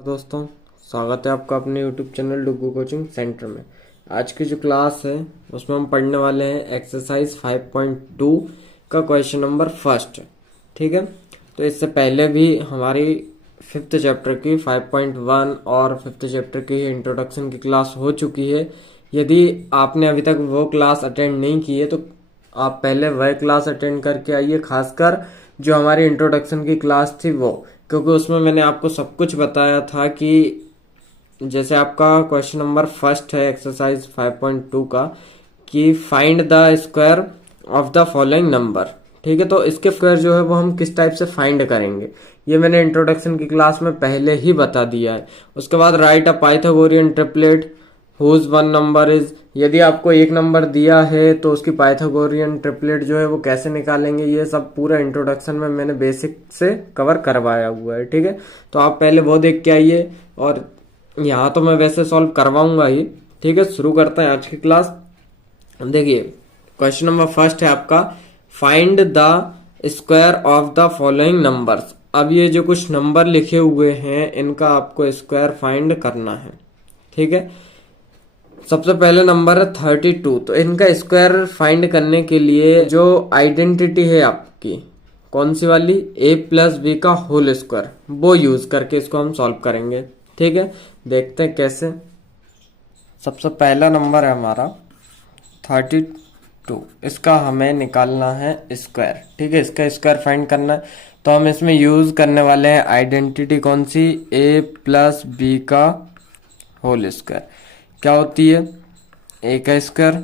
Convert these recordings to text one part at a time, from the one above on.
दोस्तों, स्वागत है आपका अपने YouTube चैनल डुगू कोचिंग सेंटर में। आज की जो क्लास है उसमें हम पढ़ने वाले हैं एक्सरसाइज 5.2 का क्वेश्चन नंबर फर्स्ट। ठीक है, तो इससे पहले भी हमारी फिफ्थ चैप्टर की 5.1 और फिफ्थ चैप्टर की इंट्रोडक्शन की क्लास हो चुकी है। यदि आपने अभी तक वो क्लास अटेंड नहीं की है तो आप पहले वह क्लास अटेंड करके आइए, खासकर जो हमारी इंट्रोडक्शन की क्लास थी वो, क्योंकि उसमें मैंने आपको सब कुछ बताया था कि जैसे आपका क्वेश्चन नंबर फर्स्ट है एक्सरसाइज 5.2 का कि find the square of the following number. ठीक है, तो इसके स्क्वायर जो है वो हम किस टाइप से फाइंड करेंगे ये मैंने इंट्रोडक्शन की क्लास में पहले ही बता दिया है। उसके बाद right a Pythagorean triplet whose one number is, यदि आपको एक नंबर दिया है तो उसकी पाइथागोरियन ट्रिपलेट जो है वो कैसे निकालेंगे, ये सब पूरा इंट्रोडक्शन में मैंने बेसिक से कवर करवाया हुआ है। ठीक है, तो आप पहले वो देख के आइए, और यहाँ तो मैं वैसे सॉल्व करवाऊंगा ही। ठीक है, शुरू करते हैं आज की क्लास। देखिए, क्वेश्चन नंबर फर्स्ट है आपका find the square of the following numbers. अब ये जो कुछ नंबर लिखे हुए हैं इनका आपको स्क्वायर फाइंड करना है। ठीक है, सबसे पहले नंबर है 32। तो इनका स्क्वायर फाइंड करने के लिए जो आइडेंटिटी है आपकी कौन सी वाली, a प्लस बी का होल स्क्वायर, वो यूज करके इसको हम सॉल्व करेंगे। ठीक है, देखते हैं कैसे। सबसे पहला नंबर है हमारा 32, इसका हमें निकालना है स्क्वायर। ठीक है, इसका स्क्वायर फाइंड करना है तो हम इसमें यूज करने वाले हैं आइडेंटिटी कौन सी, a प्लस बी का होल स्क्वायर। क्या होती है, ए का स्क्वायर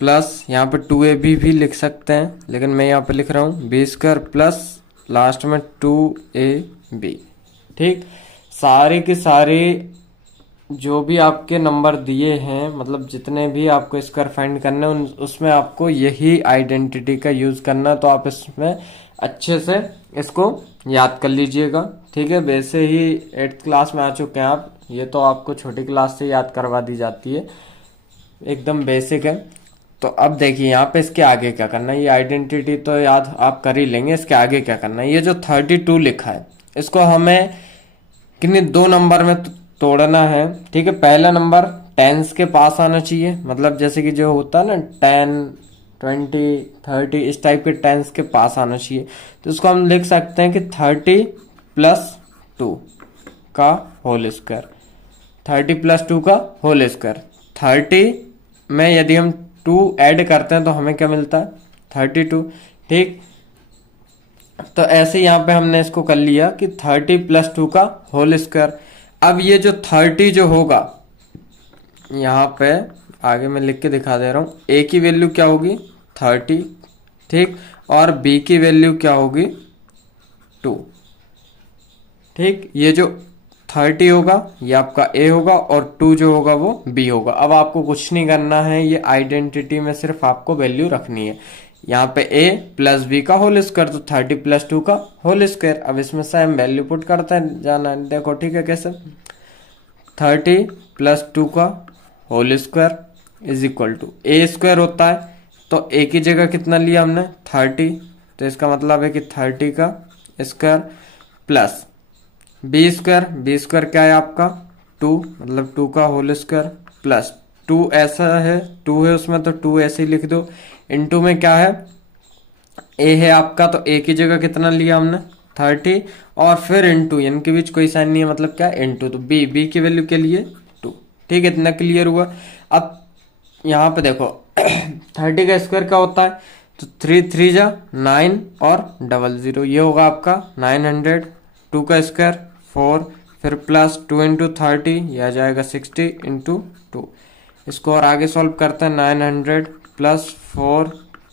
प्लस यहाँ पे 2ab भी लिख सकते हैं, लेकिन मैं यहाँ पे लिख रहा हूँ बी स्क्वायर प्लस लास्ट में 2ab। ठीक, सारे के सारे जो भी आपके नंबर दिए हैं, मतलब जितने भी आपको स्क्वायर फाइंड करने हैं उसमें आपको यही आइडेंटिटी का यूज करना है। तो आप इसमें अच्छे से इसको याद कर लीजिएगा। ठीक है, वैसे ही 8th क्लास में आ चुके हैं आप, ये तो आपको छोटी क्लास से याद करवा दी जाती है, एकदम बेसिक है। तो अब देखिए यहाँ पे इसके आगे क्या करना है, ये आइडेंटिटी तो याद आप कर ही लेंगे, इसके आगे क्या करना है। ये जो 32 लिखा है इसको हमें कितने दो नंबर में तोड़ना है। ठीक है, पहला नंबर टेंस के पास आना चाहिए, मतलब जैसे कि जो होता है ना 10, 20, 30 इस टाइप के टेंस के पास आना चाहिए। तो इसको हम लिख सकते हैं कि 30 प्लस 2 का होल स्क्वायर, 30 प्लस 2 का होल स्क्वायर। 30 में यदि हम 2 ऐड करते हैं तो हमें क्या मिलता है, 32। ठीक, तो ऐसे यहाँ पे हमने इसको कर लिया कि 30 प्लस 2 का होल स्क्वायर। अब ये जो 30 जो होगा यहाँ पे आगे मैं लिख के दिखा दे रहा हूँ, ए की वैल्यू क्या होगी 30, ठीक, और बी की वैल्यू क्या होगी 2। ठीक, ये जो 30 होगा ये आपका ए होगा और 2 जो होगा वो बी होगा। अब आपको कुछ नहीं करना है, ये आइडेंटिटी में सिर्फ आपको वैल्यू रखनी है। यहाँ पे a प्लस बी का होल स्क्वायर, तो 30 प्लस 2 का होल स्क्वायर। अब इसमें सेम वैल्यू पुट करते हैं जाना है, देखो। ठीक है, कैसे 30 प्लस 2 का whole square is equal to a square होता है, तो a की जगह कितना लिया हमने 30, तो इसका मतलब है कि 30 का square plus b square, b square क्या है आपका 2, मतलब 2 का होल स्क्वायर प्लस 2 ऐसा है 2 है उसमें तो 2 ऐसे ही लिख दो, इनटू में क्या है ए है आपका, तो ए की जगह कितना लिया हमने 30, और फिर इनटू, इनके बीच कोई साइन नहीं है मतलब क्या इनटू, तो बी की वैल्यू के लिए 2। ठीक है, इतना क्लियर हुआ। अब यहाँ पे देखो 30 का स्क्वायर क्या होता है, तो 3 3 जा 9 और 00, ये होगा आपका 900। 2 का स्क्वायर 4, फिर प्लस 2 इंटू 30, यह आ जाएगा 60 इंटू 2। इसको और आगे सॉल्व करते हैं, 900 प्लस 4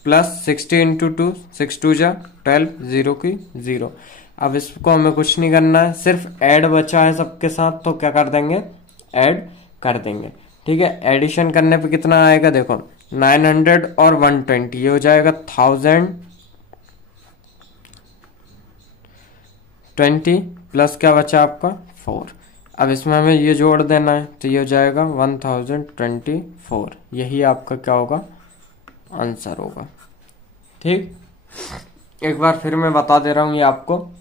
प्लस 60 इंटू 2, 6 2 जा 12, 0 की 0। अब इसको हमें कुछ नहीं करना है, सिर्फ ऐड बचा है सबके साथ, तो क्या कर देंगे ऐड कर देंगे। ठीक है, एडिशन करने पे कितना आएगा देखो 900 और 120, ये हो जाएगा 1020 प्लस क्या बचा आपका 4। अब इसमें हमें ये जोड़ देना है, तो ये हो जाएगा 1024, यही आपका क्या होगा आंसर होगा। ठीक, एक बार फिर मैं बता दे रहा हूँ, ये आपको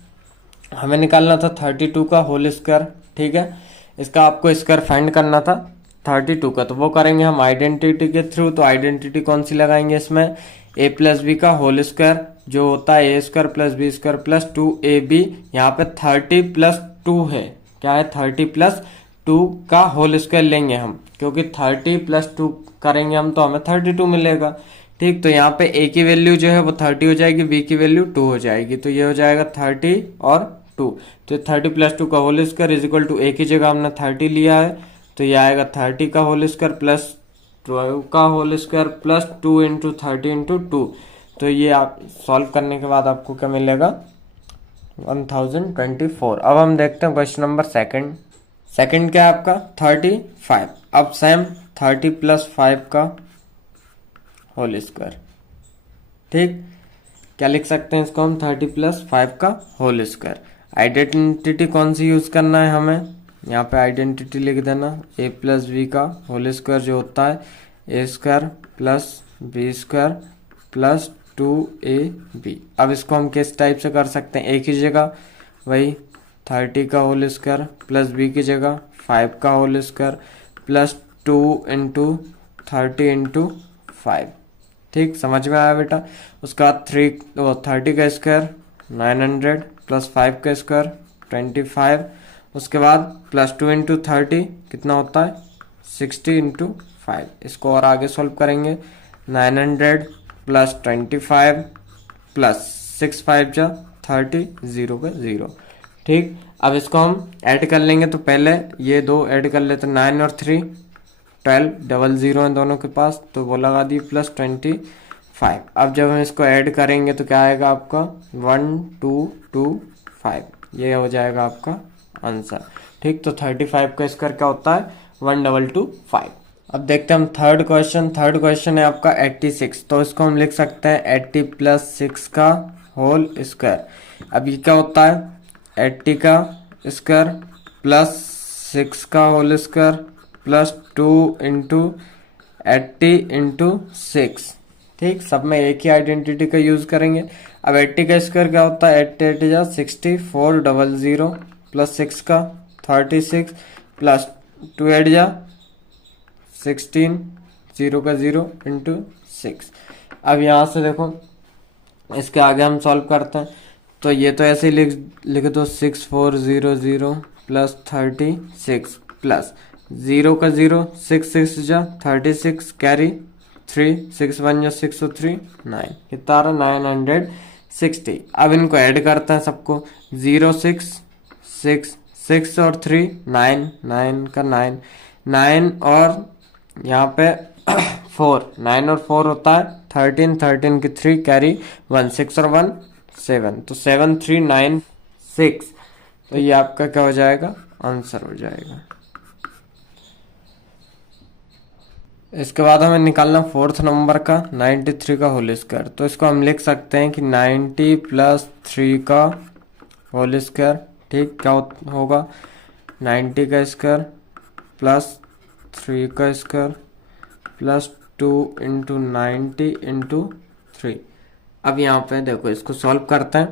हमें निकालना था 32 का होल स्क्वायर, ठीक है। इसका आपको स्क्वायर फाइंड करना था 32 का, तो वो करेंगे हम आइडेंटिटी के थ्रू। तो आइडेंटिटी कौन सी लगाएंगे इसमें, a प्लस बी का होल स्क्वायर जो होता है a square plus b square plus 2ab। यहाँ पे 30 प्लस 2 है, क्या है 30 प्लस 2 का होल स्क्वायर लेंगे हम, क्योंकि 30 प्लस 2 करेंगे हम तो हमें 32 मिलेगा। ठीक, तो यहाँ पे a की वैल्यू जो है वो 30 हो जाएगी, b की वैल्यू 2 हो जाएगी, तो ये हो जाएगा 30 और 2। तो 30 प्लस 2 का whole square is equal to a की जगह हमने 30 लिया है, तो ये आएगा 30 का होल स्क्वायर प्लस 12 का whole square plus 2 into 30 into 2। तो ये आप सॉल्व करने के बाद आपको क्या मिलेगा 1024। अब हम देखते हैं क्वेश्चन नंबर सेकंड। सेकंड क्या है आपका 35। अब सेम 30 प्लस 5 का होल स्क्वायर। ठीक, क्या लिख सकते हैं इसको हम 30 प्लस 5 का होल स्क्वायर। आइडेंटिटी कौन सी यूज करना है हमें, यहाँ पे आइडेंटिटी लिख देना a प्लस बी का होल स्क्वायर जो होता है a square plus b square plus 2ab। अब इसको हम किस टाइप से कर सकते हैं, a की जगह वही 30 का होल स्क्वायर प्लस b की जगह 5 का whole square plus 2 into 30 into 5। ठीक, समझ में आया बेटा। उसके बाद 30 का स्क्वायर 900 प्लस 5 का स्क्वायर 25। उसके बाद प्लस 2 इंटू 30 कितना होता है 60 इंटू 5। इसको और आगे सॉल्व करेंगे 900 प्लस 25 प्लस 6 5 जा 30 0 का 0। ठीक, अब इसको हम ऐड कर लेंगे, तो पहले ये दो ऐड कर लेते 9 और 3 12 डबल 0 है दोनों के पास, तो वो लगा दी प्लस 25। अब जब हम इसको ऐड करेंगे तो क्या आएगा आपका 1225, ये हो जाएगा आपका आंसर। ठीक, तो 35 का स्क्वायर क्या होता है 1225। अब देखते हैं हम थर्ड क्वेश्चन। थर्ड क्वेश्चन है आपका 86, तो इसको हम लिख सकते हैं 80 प्लस 6 का होल स्क्वायर। अब ये क्या होता है 80 का स्क्वायर प्लस 6 का whole square plus 2 into 80 into 6। ठीक, सब में एक ही आइडेंटिटी का यूज करेंगे। अब 80 का स्क्वायर क्या होता है 80 80 जा 64 डबल 0 प्लस 6 का 36 प्लस 2 8 जा 16 0 का 0 इंटू 6। अब यहाँ से देखो इसके आगे हम सॉल्व करते हैं, तो ये तो ऐसे ही लिख दो 6400 प्लस 36 प्लस 0 का 0 6 6 जा 36 कैरी 3 6 1 जा 6 और 3 9, कितना आ रहा 960। अब इनको ऐड करते हैं सबको 0 6 6 6 और 3 9 9 का 9 9 और यहाँ पे 4 9 और 4 होता है 13 13 की 3 कैरी 1 6 और 1 7, तो 7 3 9 6। तो ये आपका क्या हो जाएगा आंसर हो जाएगा। इसके बाद हमें निकालना फोर्थ नंबर का 93 का होल स्क्वायर। तो इसको हम लिख सकते हैं कि 90 प्लस 3 का होल स्क्वायर। ठीक, क्या होगा 90 का स्क्वायर प्लस 3 का स्क्वायर प्लस 2 इंटू 90 इंटू 3। अब यहाँ पे देखो इसको सॉल्व करते हैं।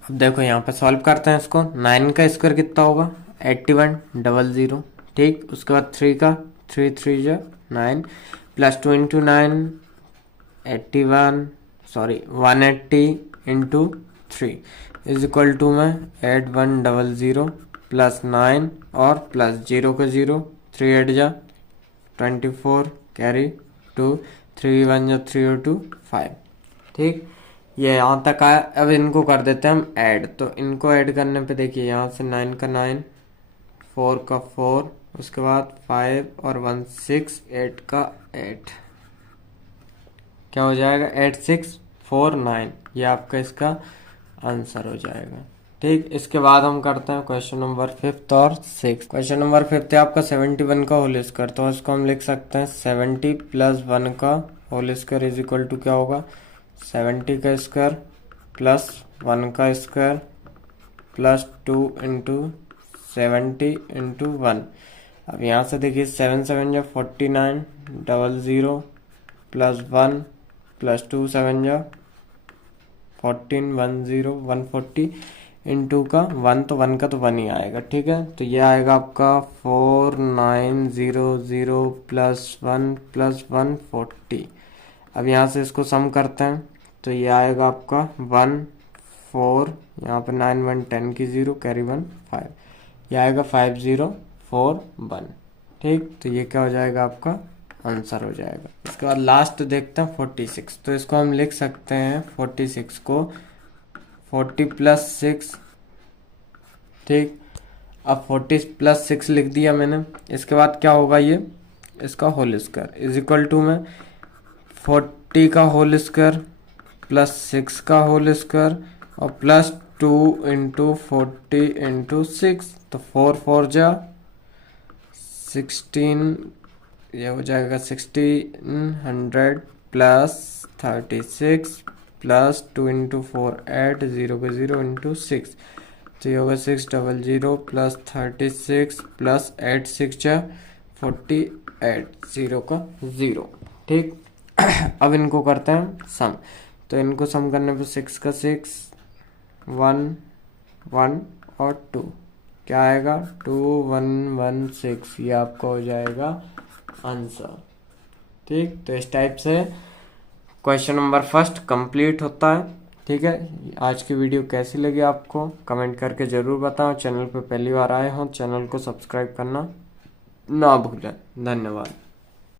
अब देखो यहाँ पे सॉल्व करते हैं इसको, 9 का स्क्वायर कितना होगा 81 डबल 0। ठीक, उसके बाद 3 का 3 3 जा 9 plus 2 into 9 81 sorry 180 into 3 is equal to में 81 डबल 0 प्लस 9 और प्लस 0 का 0 3 8 जा 24 कैरी 2 3 1 जा 3 और 2 5। ठीक, ये यहाँ तक आया। अब इनको कर देते हैं हम ऐड, तो इनको ऐड करने पे देखिए यहाँ से 9 का 9 4 का 4 उसके बाद 5 और 1 6 8 का 8, क्या हो जाएगा 8 6 4 9, ये आपका इसका आंसर हो जाएगा। ठीक, इसके बाद हम करते हैं क्वेश्चन नंबर 5 और 6। क्वेश्चन नंबर 5 है आपका 71 का होल स्क्वायर। तो इसको हम लिख सकते हैं 70 प्लस 1 का whole square is equal to क्या होगा 70 का स्क्वायर प्लस 1 का स्क्वायर प्लस 2 इंटू 70 इंटू 1। अब यहाँ से देखिए 7 7 जा 49 डबल 0 प्लस 1 प्लस 2 7 जा 14 1 0 140 इंटू का 1, तो 1 का तो 1 ही आएगा। ठीक है, तो ये आएगा आपका 4900 +1 40। अब यहाँ से इसको सम करते हैं, तो ये आएगा आपका 1 4, यहाँ पर 9 1 10 की 0, कैरी 1 5, ये आएगा 5041। ठीक, तो ये क्या हो जाएगा, आपका आंसर हो जाएगा। इसके बाद लास्ट देखते हैं 46, तो इसको हम लिख सकते हैं 46 को 40 + 6। ठीक, अब 40 + 6 लिख दिया मैंने। इसके बाद क्या होगा, ये इसका whole square is equal to में 40 का होल स्क्वायर प्लस 6 का होल स्क्वायर और प्लस 2 इंटू 40 इंटू 6, तो 4 4 जा 16, ये हो जाएगा 1600 प्लस 36 प्लस 2 इंटू 4 8 0 का 0 इंटू 6, तो ये होगा 600 प्लस 36 प्लस 8 6 जा 48 0 का 0। ठीक, अब इनको करते हैं सम, तो इनको सम करने पे 6 का 6 1 1 और 2, क्या आएगा 2 1 1 6, ये आपका हो जाएगा आंसर। ठीक, तो इस टाइप से क्वेश्चन नंबर फर्स्ट कंप्लीट होता है। ठीक है, आज की वीडियो कैसी लगी आपको कमेंट करके ज़रूर बताओ। चैनल पे पहली बार आए हो चैनल को सब्सक्राइब करना ना भूलें। धन्यवाद।